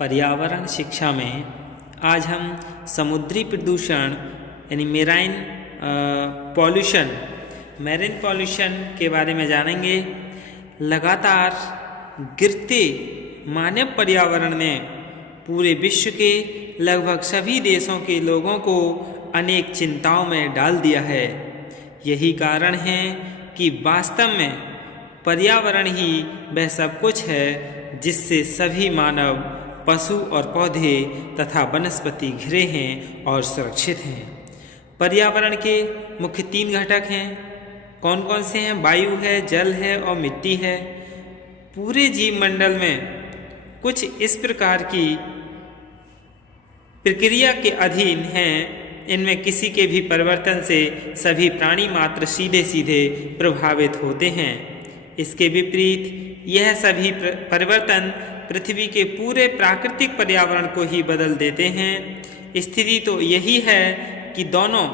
पर्यावरण शिक्षा में आज हम समुद्री प्रदूषण यानी मैरीन पॉल्यूशन के बारे में जानेंगे। लगातार गिरते मानव पर्यावरण ने पूरे विश्व के लगभग सभी देशों के लोगों को अनेक चिंताओं में डाल दिया है। यही कारण है कि वास्तव में पर्यावरण ही वह सब कुछ है जिससे सभी मानव, पशु और पौधे तथा वनस्पति घिरे हैं और सुरक्षित हैं। पर्यावरण के मुख्य 3 घटक हैं। कौन कौन से हैं? वायु है, जल है और मिट्टी है। पूरे जीव मंडल में कुछ इस प्रकार की प्रक्रिया के अधीन हैं। इनमें किसी के भी परिवर्तन से सभी प्राणी मात्र सीधे सीधे प्रभावित होते हैं। इसके विपरीत यह सभी परिवर्तन पृथ्वी के पूरे प्राकृतिक पर्यावरण को ही बदल देते हैं। स्थिति तो यही है कि दोनों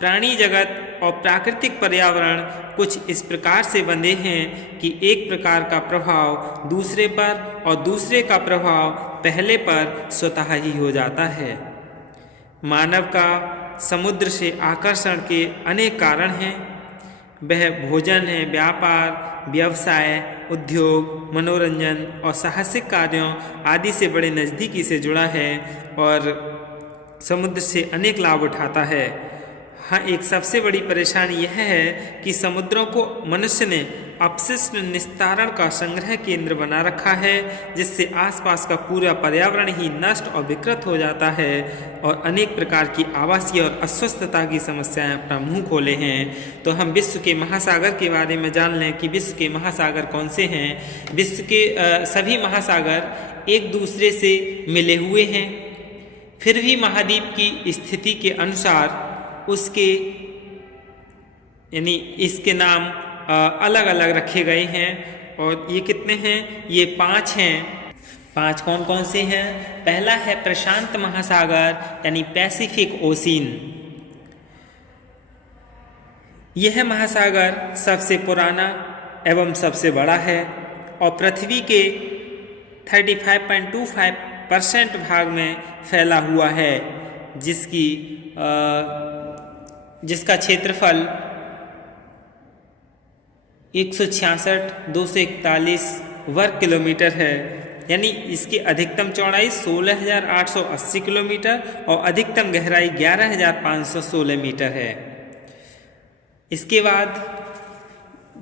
प्राणी जगत और प्राकृतिक पर्यावरण कुछ इस प्रकार से बंधे हैं कि एक प्रकार का प्रभाव दूसरे पर और दूसरे का प्रभाव पहले पर स्वतः ही हो जाता है। मानव का समुद्र से आकर्षण के अनेक कारण हैं। वह भोजन है, व्यापार, व्यवसाय, उद्योग, मनोरंजन और साहसिक कार्यों आदि से बड़े नज़दीकी से जुड़ा है और समुद्र से अनेक लाभ उठाता है। हाँ, एक सबसे बड़ी परेशानी यह है कि समुद्रों को मनुष्य ने अपशिष्ट निस्तारण का संग्रह केंद्र बना रखा है, जिससे आसपास का पूरा पर्यावरण ही नष्ट और विकृत हो जाता है और अनेक प्रकार की आवासीय और अस्वस्थता की समस्याएं अपना मुंह खोले हैं। तो हम विश्व के महासागर के बारे में जान लें कि विश्व के महासागर कौन से हैं। विश्व के सभी महासागर एक दूसरे से मिले हुए हैं, फिर भी महाद्वीप की स्थिति के अनुसार उसके यानी इसके नाम अलग अलग रखे गए हैं। और ये कितने हैं? ये 5 हैं। 5 कौन कौन से हैं? पहला है प्रशांत महासागर यानी पैसिफिक ओशियन। यह महासागर सबसे पुराना एवं सबसे बड़ा है और पृथ्वी के 35.25% भाग में फैला हुआ है, जिसका क्षेत्रफल 166,241 वर्ग किलोमीटर है। यानी इसकी अधिकतम चौड़ाई 16,880 किलोमीटर और अधिकतम गहराई 11,516 मीटर है। इसके बाद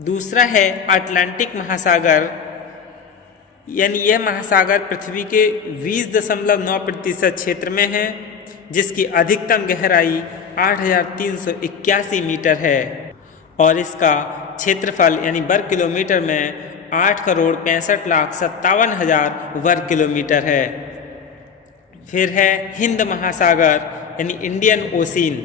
दूसरा है अटलांटिक महासागर। यानी यह महासागर पृथ्वी के 20.9% क्षेत्र में है, जिसकी अधिकतम गहराई 8,381 मीटर है और इसका क्षेत्रफल यानी वर्ग किलोमीटर में 8,65,57,000 वर्ग किलोमीटर है। फिर है हिंद महासागर यानी इंडियन ओशियन।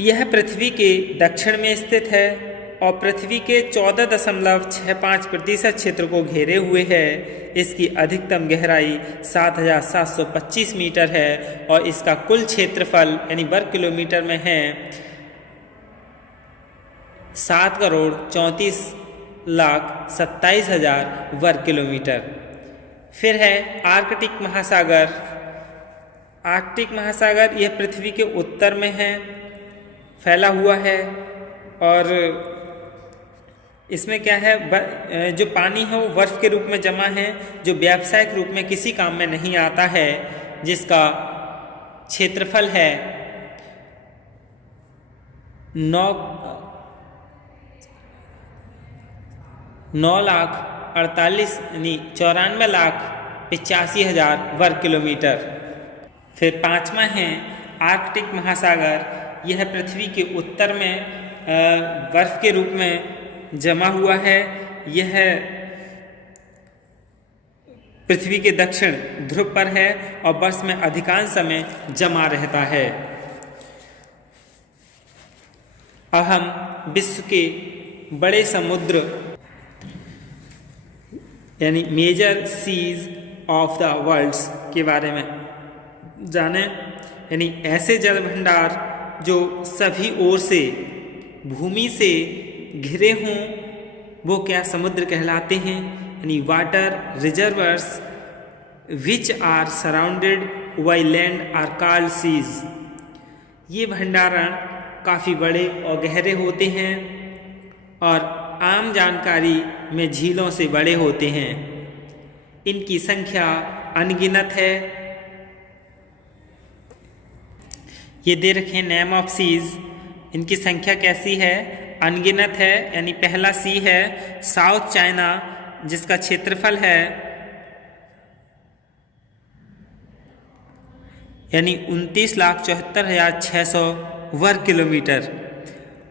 यह पृथ्वी के दक्षिण में स्थित है और पृथ्वी के 14.65% क्षेत्र को घेरे हुए है। इसकी अधिकतम गहराई 7,725 मीटर है और इसका कुल क्षेत्रफल यानी वर्ग किलोमीटर में है 7,34,27,000 वर्ग किलोमीटर। फिर है आर्कटिक महासागर। आर्कटिक महासागर यह पृथ्वी के उत्तर में है, फैला हुआ है और इसमें क्या है, जो पानी है वो बर्फ के रूप में जमा है, जो व्यावसायिक रूप में किसी काम में नहीं आता है, जिसका क्षेत्रफल है 9,48,94,85,000 वर्ग किलोमीटर। फिर 5वां है आर्कटिक महासागर। यह पृथ्वी के उत्तर में बर्फ के रूप में जमा हुआ है। यह पृथ्वी के दक्षिण ध्रुव पर है और वर्ष में अधिकांश समय जमा रहता है। अब हम विश्व के बड़े समुद्र यानी major seas of the world के बारे में जानें। यानी ऐसे जल भंडार जो सभी ओर से भूमि से घिरे हों वो क्या समुद्र कहलाते हैं। यानी water reservoirs which are surrounded by land are called seas. ये भंडारण काफ़ी बड़े और गहरे होते हैं और आम जानकारी में झीलों से बड़े होते हैं। इनकी संख्या अनगिनत है। ये दे रखे नेम ऑफ सीज, इनकी संख्या कैसी है? अनगिनत है। यानी पहला सी है साउथ चाइना, जिसका क्षेत्रफल है यानी 29,74,600 वर्ग किलोमीटर।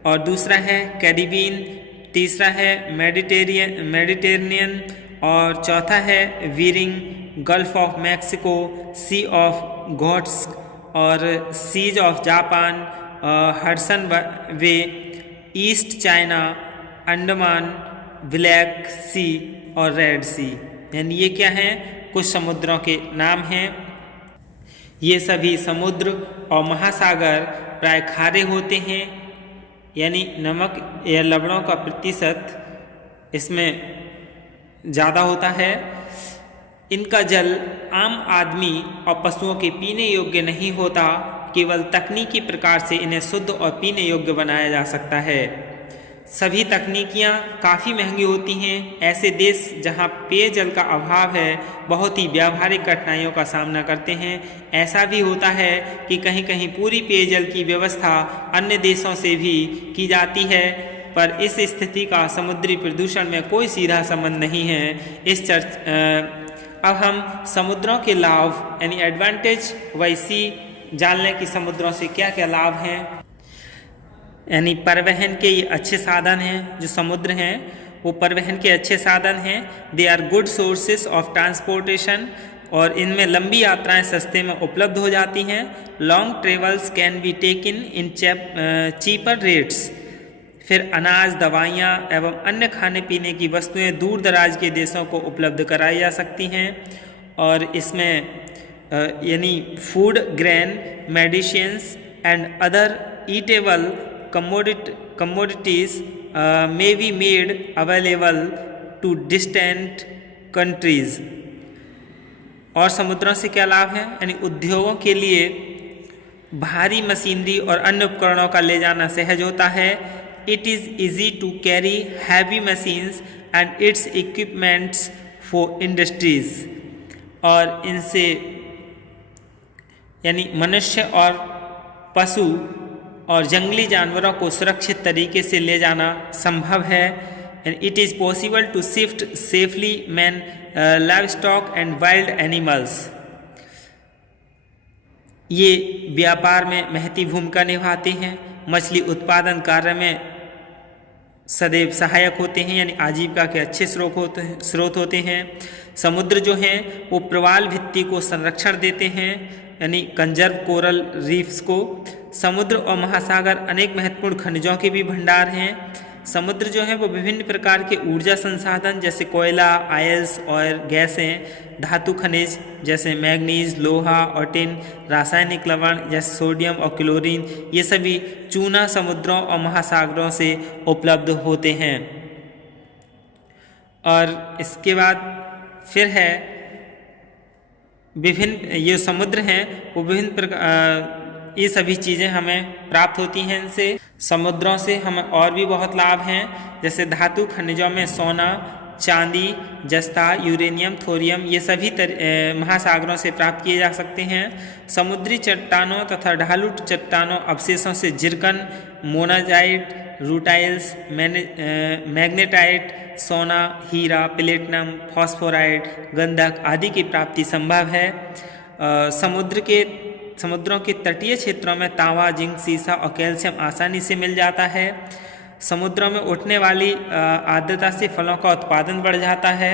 और दूसरा है कैरिबियन, तीसरा है मेडिटेरेनियन और चौथा है Bering, Gulf of Mexico, Sea of Okhotsk और seas of Japan, Hudson Bay, East China, Andaman, Black Sea और रेड सी। यानी ये क्या हैं? कुछ समुद्रों के नाम हैं। ये सभी समुद्र और महासागर प्राय खारे होते हैं, यानी नमक या लवणों का प्रतिशत इसमें ज़्यादा होता है। इनका जल आम आदमी और पशुओं के पीने योग्य नहीं होता, केवल तकनीकी प्रकार से इन्हें शुद्ध और पीने योग्य बनाया जा सकता है। सभी तकनीकियाँ काफ़ी महंगी होती हैं। ऐसे देश जहाँ पेयजल का अभाव है बहुत ही व्यावहारिक कठिनाइयों का सामना करते हैं। ऐसा भी होता है कि कहीं कहीं पूरी पेयजल की व्यवस्था अन्य देशों से भी की जाती है, पर इस स्थिति का समुद्री प्रदूषण में कोई सीधा संबंध नहीं है। अब हम समुद्रों के लाभ यानी एडवांटेज बाय सी जान लें कि समुद्रों से क्या क्या लाभ हैं। यानी परिवहन के ये अच्छे साधन हैं। जो समुद्र हैं वो परिवहन के अच्छे साधन हैं। They are good sources of transportation, और इनमें लंबी यात्राएं सस्ते में उपलब्ध हो जाती हैं। Long travels can be taken in cheaper rates. फिर अनाज, दवाइयाँ एवं अन्य खाने पीने की वस्तुएं दूर दराज के देशों को उपलब्ध कराई जा सकती हैं। और इसमें यानी food, grain, medicines and other eatable commodities may be made available to distant countries। और समुद्रों से क्या लाभ है? यानी उद्योगों के लिए भारी मशीनरी और अन्य उपकरणों का ले जाना सहज होता है। It is easy to carry heavy machines and its equipments for industries। और इनसे यानी मनुष्य और पशु और जंगली जानवरों को सुरक्षित तरीके से ले जाना संभव है। And it is possible to shift safely man livestock and wild animals. ये व्यापार में महती भूमिका निभाते हैं। मछली उत्पादन कार्य में सदैव सहायक होते हैं, यानी आजीविका के अच्छे स्रोत होते हैं। समुद्र जो हैं वो प्रवाल भित्ति को संरक्षण देते हैं, यानी कंजर्व कोरल रीफ्स को। समुद्र और महासागर अनेक महत्वपूर्ण खनिजों के भी भंडार हैं। समुद्र जो है वो विभिन्न प्रकार के ऊर्जा संसाधन जैसे कोयला, आयल्स और गैसें, धातु खनिज जैसे मैग्नीज, लोहा और टिन, रासायनिक लवण जैसे सोडियम और क्लोरीन, ये सभी चूना समुद्रों और महासागरों से उपलब्ध होते हैं। और इसके बाद फिर है विभिन्न ये समुद्र हैं वो विभिन्न प्रकार ये सभी चीज़ें हमें प्राप्त होती हैं इनसे। समुद्रों से हमें और भी बहुत लाभ हैं, जैसे धातु खनिजों में सोना, चांदी, जस्ता, यूरेनियम, थोरियम, ये सभी महासागरों से प्राप्त किए जा सकते हैं। समुद्री चट्टानों तथा ढालू चट्टानों अवशेषों से जिरकन, मोनाजाइट, रूटाइल्स, मैग्नेटाइट, सोना, हीरा, प्लेटिनम, फॉस्फोराइड, गंधक आदि की प्राप्ति संभव है। समुद्रों के तटीय क्षेत्रों में तांबा, जिंक, सीसा और कैल्शियम आसानी से मिल जाता है। समुद्रों में उठने वाली आर्द्रता से फलों का उत्पादन बढ़ जाता है।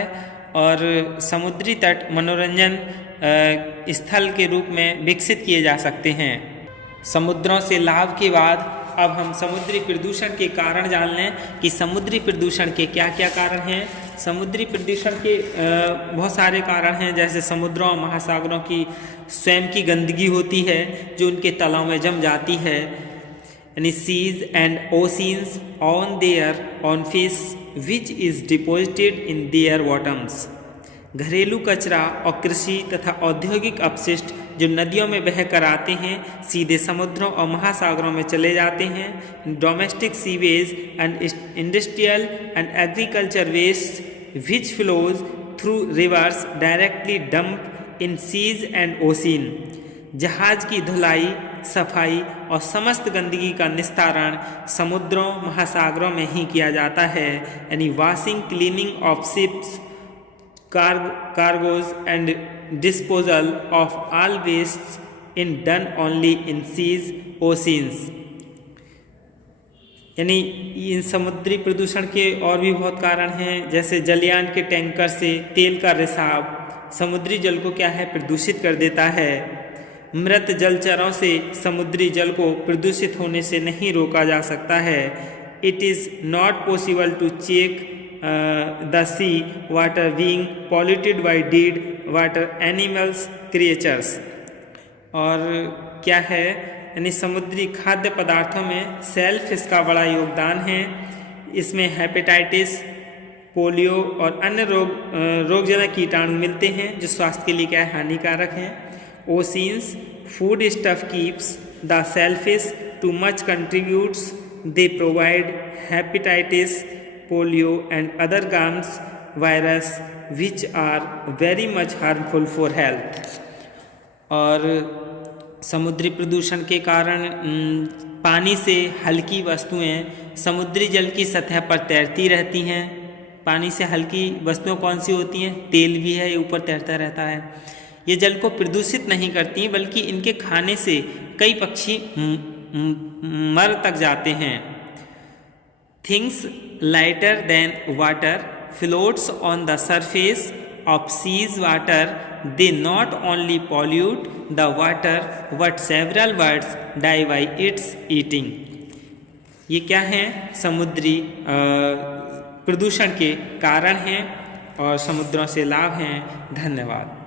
और समुद्री तट मनोरंजन स्थल के रूप में विकसित किए जा सकते हैं। समुद्रों से लाभ के बाद अब हम समुद्री प्रदूषण के कारण जान लें कि समुद्री प्रदूषण के क्या क्या कारण हैं। समुद्री प्रदूषण के बहुत सारे कारण हैं, जैसे समुद्रों और महासागरों की स्वयं की गंदगी होती है जो उनके तलों में जम जाती है। यानी seas and oceans on their on fish which is deposited in their bottoms. घरेलू कचरा और कृषि तथा औद्योगिक अपशिष्ट जो नदियों में बह कर आते हैं सीधे समुद्रों और महासागरों में चले जाते हैं। Domestic sewage and industrial and agriculture waste which flows through rivers directly dump in seas and ocean. जहाज की धुलाई, सफाई और समस्त गंदगी का निस्तारण समुद्रों महासागरों में ही किया जाता है। यानी washing cleaning of ships, cargoes and disposal of all wastes in done only in seas, oceans। यानी इन समुद्री प्रदूषण के और भी बहुत कारण हैं, जैसे जलयान के टैंकर से तेल का रिसाव समुद्री जल को क्या है प्रदूषित कर देता है। मृत जलचरों से समुद्री जल को प्रदूषित होने से नहीं रोका जा सकता है। It is not possible to check the sea water being polluted by dead water animals creatures। और क्या है, यानी समुद्री खाद्य पदार्थों में सेलफिश का बड़ा योगदान है। इसमें हेपेटाइटिस, पोलियो और अन्य रोगजनक कीटाणु मिलते हैं जो स्वास्थ्य के लिए क्या है हानिकारक हैं। Oceans food stuff keeps the shellfish too much contributes, they provide hepatitis, polio and other germs, virus which are very much harmful for health। और समुद्री प्रदूषण के कारण पानी से हल्की वस्तुएं समुद्री जल की सतह पर तैरती रहती हैं। पानी से हल्की वस्तुएं कौन सी होती हैं? तेल भी है, ये ऊपर तैरता रहता है। ये जल को प्रदूषित नहीं करती बल्कि इनके खाने से कई पक्षी मर तक जाते हैं। Things lighter than water floats on the surface of seas water, they not only pollute the water but several birds die by its eating। ये क्या हैं? समुद्री प्रदूषण के कारण हैं और समुद्रों से लाभ हैं। धन्यवाद।